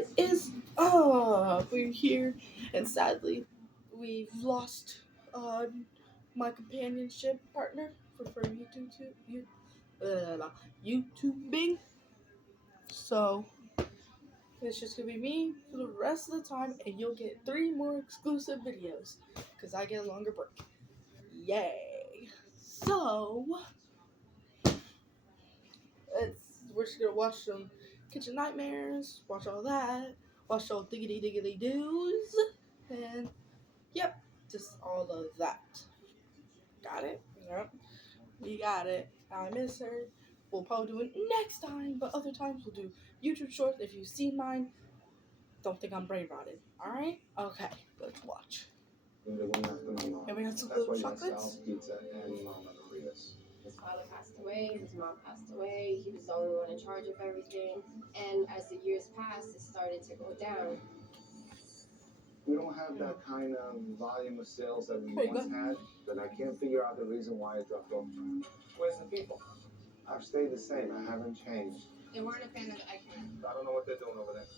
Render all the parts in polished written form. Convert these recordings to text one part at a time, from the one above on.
What is up? We're here, and sadly, we've lost uh, my companionship partner for YouTubing. So it's just gonna be me for the rest of the time, and you'll get 3 more exclusive videos because I get a longer break. Yay! So we're just gonna watch some Kitchen Nightmares, watch all that, watch all diggity diggity doos, and yep, just all of that. Got it? Yep, we got it. I miss her. We'll probably do it next time, but other times we'll do YouTube shorts. If you've seen mine, don't think I'm brain rotted. Alright? Okay, let's watch. And we got some little chocolates. Pizza and Mama Maria's. His father passed away, his mom passed away, he was the only one in charge of everything. And as the years passed, it started to go down. We don't have that kind of volume of sales that we once had, but I can't figure out the reason why it dropped off. Where's the people? I've stayed the same. I haven't changed. They weren't a fan of the eggplant. I don't know what they're doing over there.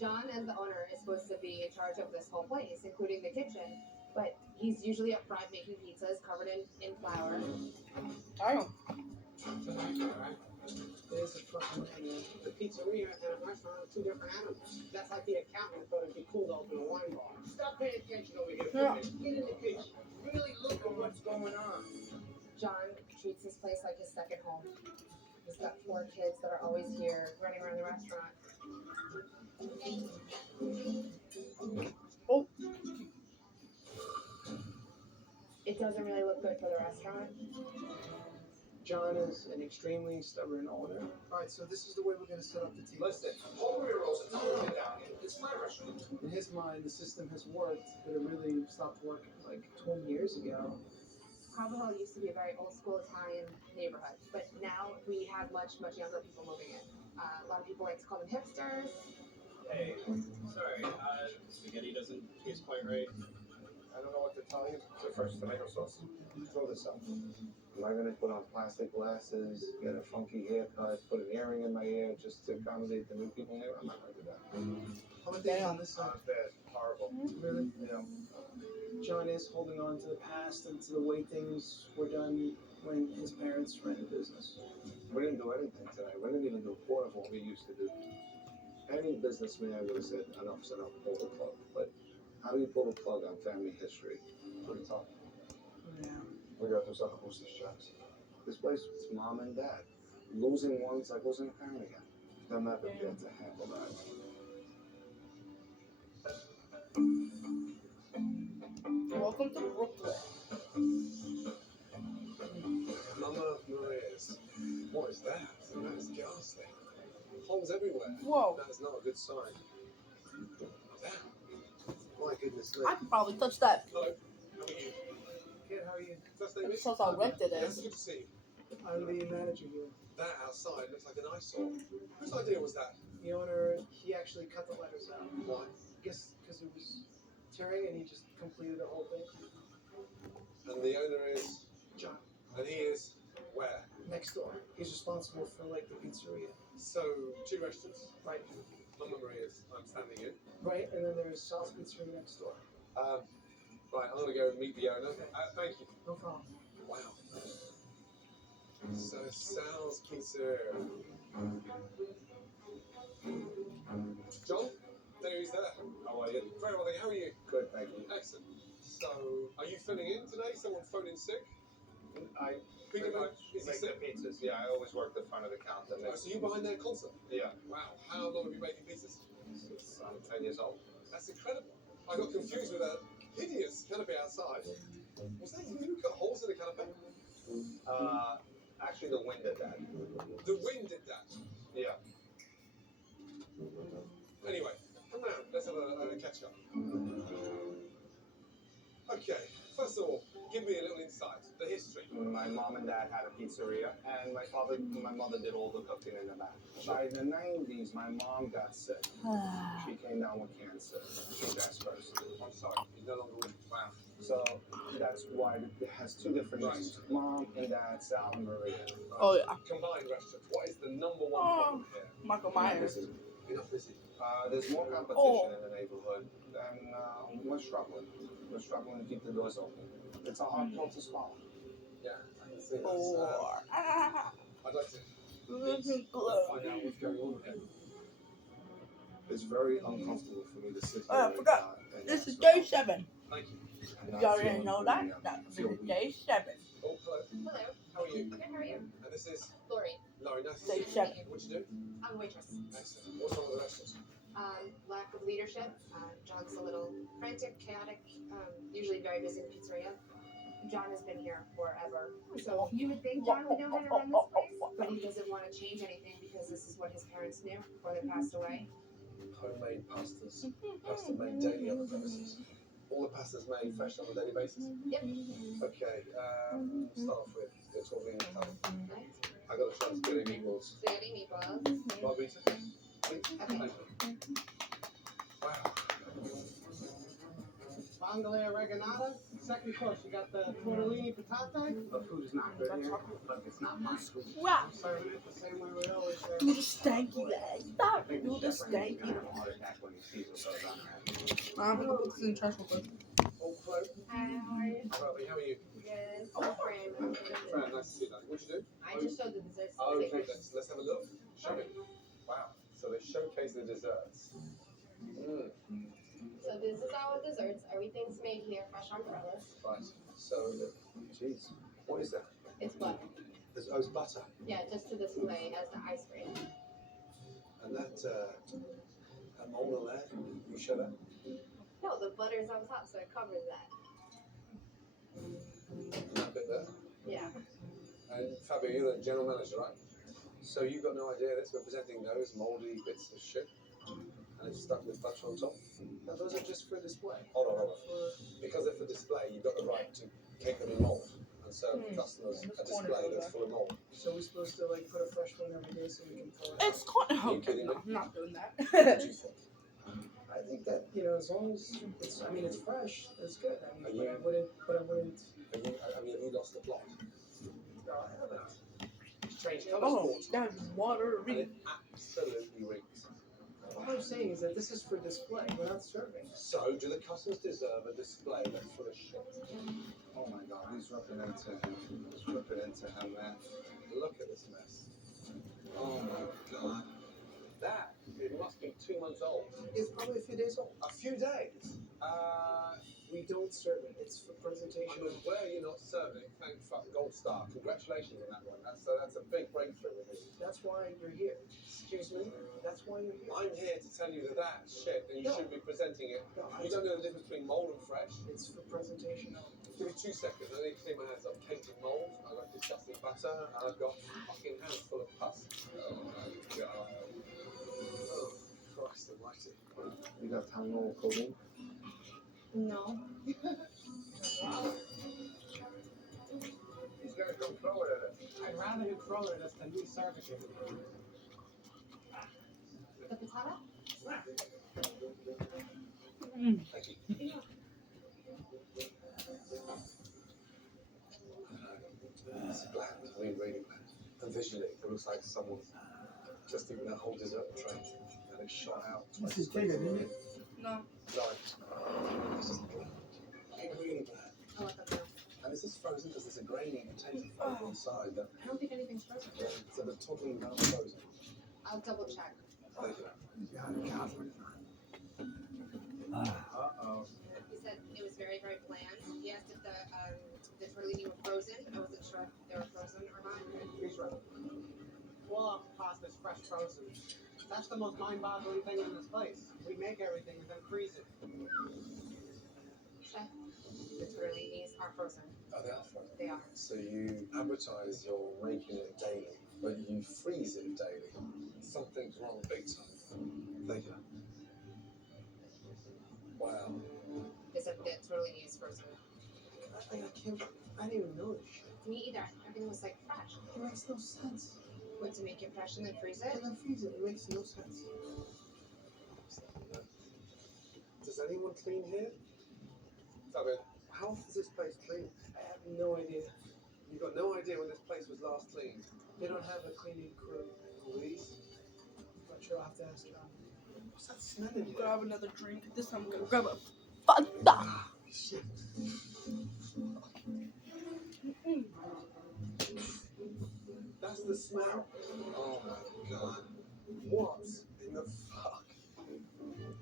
John, as the owner, is supposed to be in charge of this whole place, including the kitchen. But he's usually up front making pizzas covered in flour. I There's a fucking the pizzeria and a restaurant are two different animals. That's like the accountant thought it'd be cool to open a wine bar. Stop paying attention over here. Yeah. Get in the kitchen. Really look at what's going on. John treats this place like his second home. He's got 4 kids that are always here, running around the restaurant. Oh. It doesn't really look good for the restaurant. John is an extremely stubborn owner. All right, so this is the way we're going to set up the team. Listen, all we Rosa, tell them to get down here. It's my restaurant. In his mind, the system has worked, but it really stopped working like 20 years ago. Cobble Hill used to be a very old school Italian neighborhood, but now we have much younger people moving in. A lot of people like to call them hipsters. Hey, sorry, spaghetti doesn't taste quite right. I don't know what to tell you. It's the first tomato sauce. Throw this up. Am I going to put on plastic glasses, get a funky haircut, put an earring in my ear just to accommodate the new people here? I'm not going to do that. How about they on this side? Not bad. Horrible. Really? You know, John is holding on to the past and to the way things were done when his parents ran the business. we didn't do anything today. We didn't even do a quarter of what we used to do. Any businessman would have said, enough's enough, pull the plug. But how do you pull the plug on family history? Pretty tough. Yeah. We got those other boosters checks. This place was mom and dad. Losing one's like losing a parent again. They're not prepared to handle that. Welcome to Brooklyn. Mama Maria's. What is that? That is ghastly. Holes everywhere. Whoa. That is not a good sign. Damn. My goodness me. I could probably touch that. Hello. How are you? Kid, how are you? First I name just saw how rented it Yes, is. good to see you. I'm the manager here. That outside looks like an eyesore. Whose idea was that? The owner, he actually cut the letters out. Why? I guess because it was tearing and he just completed the whole thing. And the owner is, John, and he is where? next door. He's responsible for like the pizzeria. So, 2 restaurants. Right. Mama Maria's, I'm standing in. Right, and then there's Sal's Pizzeria next door. Right, I'm going to go and meet the owner. Thank you. No problem. Wow. So, Sal's Pizza. John? There he's there. How are you? Very well, thank you. How are you? Good, thank you. Excellent. So, are you filling in today? Someone phoned in sick? I Pretty much. Is he make the sick? pizzas. Yeah, I always work the front of the counter. Oh, so you behind their console? Yeah, Wow. How long have you making pizzas? since I'm 10 years old. That's incredible. I got confused with that hideous canopy outside. Was that you who cut holes in the canopy? Actually, the wind did that. The wind did that. Yeah. Anyway, come round. Let's have a catch up. Okay. First of all, give me a little insight. The history. My mom and dad had a pizzeria, and my mother did all the cooking in the back. By the 90s, my mom got sick. She came down with cancer. She passed first. I'm sorry. He's no longer with. Wow. So that's why it has 2 different names. Mom and dad, Sal and Maria. Oh yeah. Combined restaurant. What is the number one Oh. problem here? Michael Myers. Enough busy. There's more competition Oh. in the neighborhood, and we're struggling. We're struggling to keep the doors open. It's a hard pill to swallow. Yeah, I can see that. Or I'd like to living find out what's going on here. It's very uncomfortable for me to sit here. Oh, I and, forgot. and this is ask day about 7. Thank you. and If not y'all feel didn't know that, unworthy. that's Feel day 7. Oh, hello. Hello. How are you? Good, how are you? And this is Lori. Laurie. Nice to Day see you. 7. What'd you do? I'm a waitress. Excellent. What's wrong with the restaurant? Lack of leadership. John's a little frantic, chaotic, usually very busy in the pizzeria. John has been here forever. So you would think John would know how to run this place, but he doesn't want to change anything because this is what his parents knew before they passed away. Homemade pastas. Pasta made daily on the premises. All the pastas made fresh on a daily basis? Yep. Okay, start off with your tortellini salad. Right? I got a shot of spaghetti meatballs. Spaghetti meatballs. Margarita, please. Okay. Thank you. Wow. Vongole oreganata. Second course, you got the tortellini patate. The food is not good here, but it's not my food. Wow. I'm serving it the same way we always serve. Do the stanky leg. Stop. Do the stanky leg. I'm gonna put this in the trash real quick. Oh, hello. Hi, how are you? Robbie, how are you? Good. Oh, friend. Fran, nice to see you. What'd you do? I just showed the desserts. Oh, okay, let's have a look. Show me. Wow. So they showcase the desserts. Mm. So this is our desserts. Everything's made here, fresh on premise. Right. So, jeez, what is that? It's butter. It's butter. Yeah, just to display as the ice cream. And that almond there, you show that? No, the butter's on top, so it covers that. And that bit there. Yeah. And Fabio, you're the general manager, right? So you've got no idea this. We're presenting those mouldy bits of shit, and it's stuck with butter on top. Now, those are just for display. Hold on. Because they're for display, you've got the right to cake them in mould and serve customers a display that's full of mould. So we're supposed to like put a fresh one every day so we can pull it out. It's corn. Are you Okay, kidding no, me? I'm not doing that. What do you think? I think that as long as it's, I mean, it's fresh, it's good. I mean, Are but you- I wouldn't. Have you lost the plot? No, I haven't. Strange colors. Oh, that's And watery. it absolutely reeks. All I'm saying is that this is for display. We're not serving. So, do the customers deserve a display that's full of shit? Oh my God, he's ripping into him. He's ripping into him, man. Look at this mess. Oh my God. That, it must be 2 months old. It's probably a few days old. A few days. We don't serve it. It's for I'm presentation. aware you're not serving. Thank fuck Gold Star. Congratulations on that one. That's a big breakthrough with this. That's why you're here. Excuse me? That's why you're here. I'm here to tell you that that's shit and you No. should be presenting it. No, You don't know the difference between mold and fresh? It's for presentation. Give me 2 seconds. I need to clean my hands up. Caked in mold. I've got disgusting butter. And I've got fucking hands full of pus. Oh my God. Oh, Christ almighty. You got Tylenol codeine? No. He's gonna come throw it at us. I'd rather you throw it at us than me serving it. The patata? Thank you. It's bland, really bland. And visually, it looks like someone's just eaten that whole dessert tray and it's shot out. This is bigger, isn't it? No. Like, it's just bland. Really bland. I want the milk. And is this frozen? Because there's a grainy potato flavour inside that I don't think anything's frozen. so the topping now frozen. I'll double check. Thank you. Uh-oh. He said it was very, very bland. He asked if the tortellini were frozen. I wasn't sure if they were frozen or not. Freeze right. Well, pasta's fresh frozen. That's the most mind-boggling thing in this place. We make everything and then freeze it. Chef, the tortellinis are frozen. Oh, they are frozen. They are. So you advertise you're making it daily, but you freeze it daily. Something's wrong big time. Thank you. Wow. They said the tortellini is frozen. I didn't even know this shit. Me either. Everything was like fresh. It makes no sense. What, to make it fresh and then freeze it? And then freeze it. It makes no sense. Does anyone clean here? Fabio, how often is this place cleaned? I have no idea. You've got no idea when this place was last cleaned. They don't have a cleaning crew. Police? I'm not you'll have to ask John. What's that smelling? Grab another drink. This time I'm gonna grab a Fanta. Shit. That's the smell. Oh my god. What in the fuck?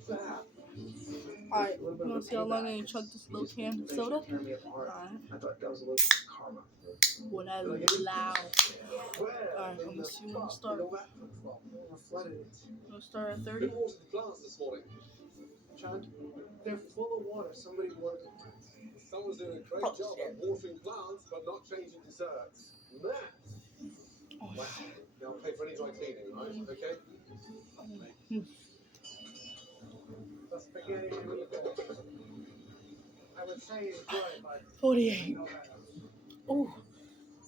That. Alright, you wanna see how long I can chug this little can of soda? Tear me apart. Alright, I thought that was a little bit of karma. what I allow. Where? Alright, I'm gonna see when to start. Where did all that come from? I flooded it. I'm gonna start at 30. Who watered the plants this morning? John, they're full of water. Somebody watered the plants. Someone's doing a great Oh, job shit. at watering plants, but not changing desserts. Matt! Oh, Wow. Now I'll pay for any dry cleaning, right? Okay? The spaghetti and meatballs. I would say it's good, but 48. you know better. Oh,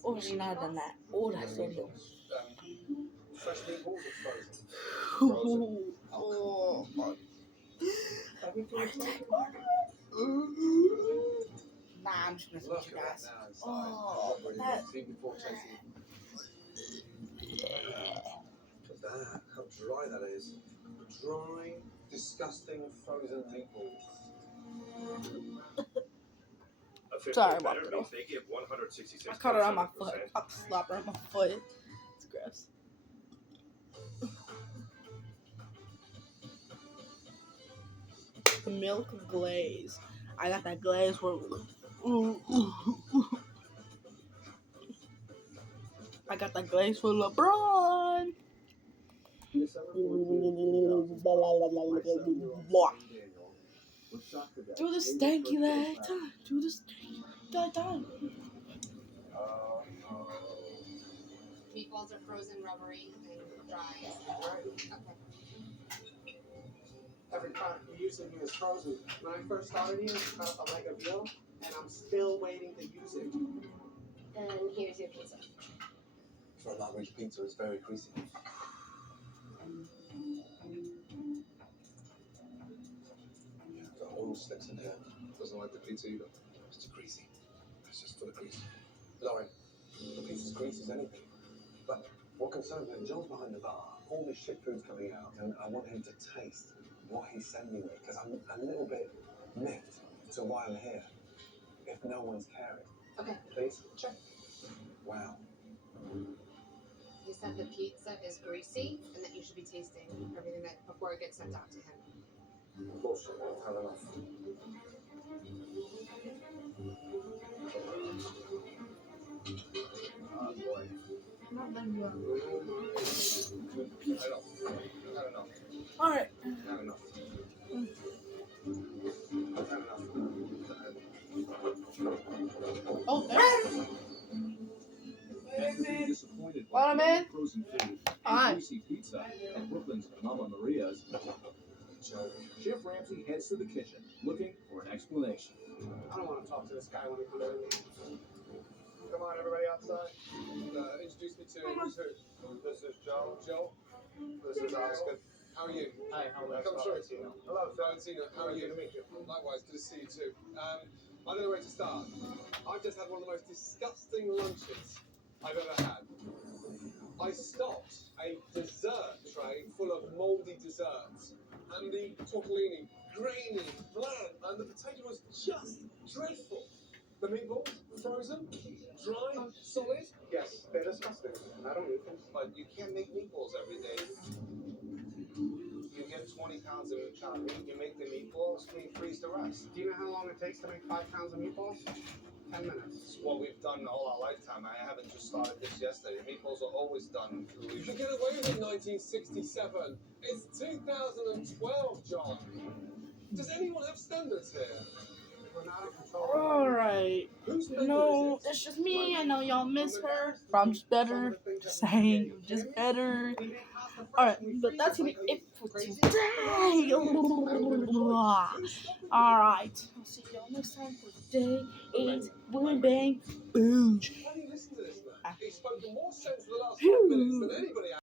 oh, it's not than that. Oh, that's so low. Fresh meatballs or frozen? Oh, oh. Nah, I'm just messing Look with you at guys. that now inside. Oh, Really that- see before tasting. Look at that, how dry that is. Dry, disgusting, frozen meatballs. Sorry about that. They give 166. I caught it on my foot. I caught the slapper on my foot. It's gross. Milk glaze. I got that glaze for. I got that glaze for LeBron. Do the stanky leg time. Do the stanky leg time. Meatballs are frozen, rubbery, and dry. Okay. Every product we use in here is frozen. When I first started here, I cut up a leg of veal, and I'm still waiting to use it. And here's your pizza. For an average pizza, it's very greasy. Yeah, the oil slips in here. Doesn't like the pizza either. It's too greasy. It's just full of grease. Lauren, the pizza's greasy as anything. But what concerns me, John's behind the bar. All this shit food's coming out, and I want him to taste what he's sending me, because I'm a little bit miffed to why I'm here. If no one's caring. Okay. Please? Sure. Wow. He said the pizza is greasy and that you should be tasting everything that before it gets sent out to him. Bullshit. I've had enough. Oh boy. I'm not letting you out. Had enough. Alright. Had enough. I've had enough. Oh, there. Disappointed What I'm in? frozen food Alright. and greasy pizza at Brooklyn's Mama Maria's. Chef Ramsay heads to the kitchen looking for an explanation. I don't want to talk to this guy when he comes in. Come on, everybody outside. Introduce me to who's who. This is Joe. Joe. This is Oscar. How are you? Hi, how are you? Come through. Hello, Valentina, how are you? Good to meet you. Likewise, good to see you too. I don't know where to start. I've just had one of the most disgusting lunches I've ever had. I stopped a dessert tray full of mouldy desserts, and the tortellini, grainy, bland, and the potato was just dreadful. The meatballs, frozen, dry, solid. Yes, they're disgusting. I don't eat them. But you can't make meatballs every day. You get 20 pounds of chopped meat, you make the meatballs, and you freeze the rest. Do you know how long it takes to make 5 pounds of meatballs? 10 minutes. It's what we've done all our lifetime. I haven't just started this yesterday. Meatballs are always done. You could get away with it in 1967. It's 2012, John. Does anyone have standards here? We're not in control. Alright. Whose menu No, is it? it's just me. I know y'all miss her, but I'm just better. Just saying, I'm just better. Alright, but that's gonna be it for today. Alright, I'll see y'all next time for day 8. Boom, bang, booge. How do you listen to this man? He's spoken more sense in the last 5 minutes than anybody